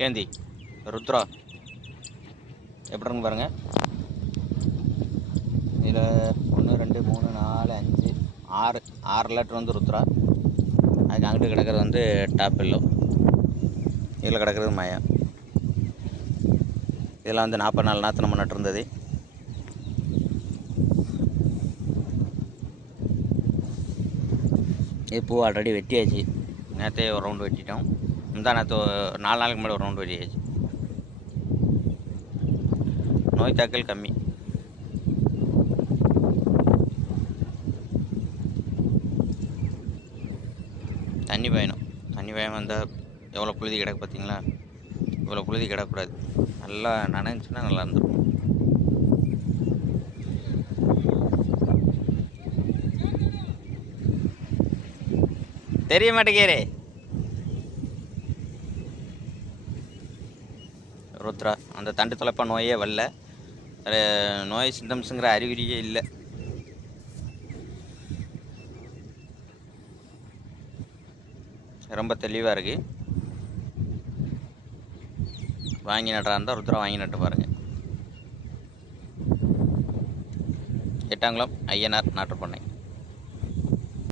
கேந்தி ருத்ரா எப்படி பாருங்கள் பாருங்க. இதில் ஒன்று ரெண்டு மூணு நாலு அஞ்சு ஆறு ஆறு லெட்ரு வந்து ருத்ரா. அதுக்கு அங்கிட்டு கிடக்கிறது வந்து டாப் எல்லோ இதில் கிடக்கிறது மாயா. இதெல்லாம் வந்து நாற்பது நாலு நாற்று நம்ம நட்டிருந்தது. இது பூ ஆல்ரெடி வெட்டியாச்சு. நேற்றே ஒரு ரவுண்டு வெட்டிட்டோம். முந்தா நேற்று நாலு நாளைக்கு முன்னாடி ஒரு ரவுண்ட் வெட்டியாச்சு நோய் தாக்கல் கம்மி. தண்ணி பயணம். தண்ணி பயம் வந்தால் எவ்வளோ புழுதி கிடக்கு பார்த்தீங்களா இவ்வளோ புழுதி கிடக்கூடாது நல்லா நனைஞ்சுன்னா நல்லா இருந்துடும் தெரிய மாட்டேங்கிறே ருத்ரா. அந்த தண்டு தலைப்பா நோயே வரல. நோய் சிம்டம்ஸுங்கிற அறிகுறியே இல்லை. ரொம்ப தெளிவாக இருக்கு. வாங்கி நடுறா இருந்தால் ருத்ரா வாங்கி நட்டு பாருங்கள் எட்டாங்குளம் ஐயனார் நாட்டுப்பண்ணை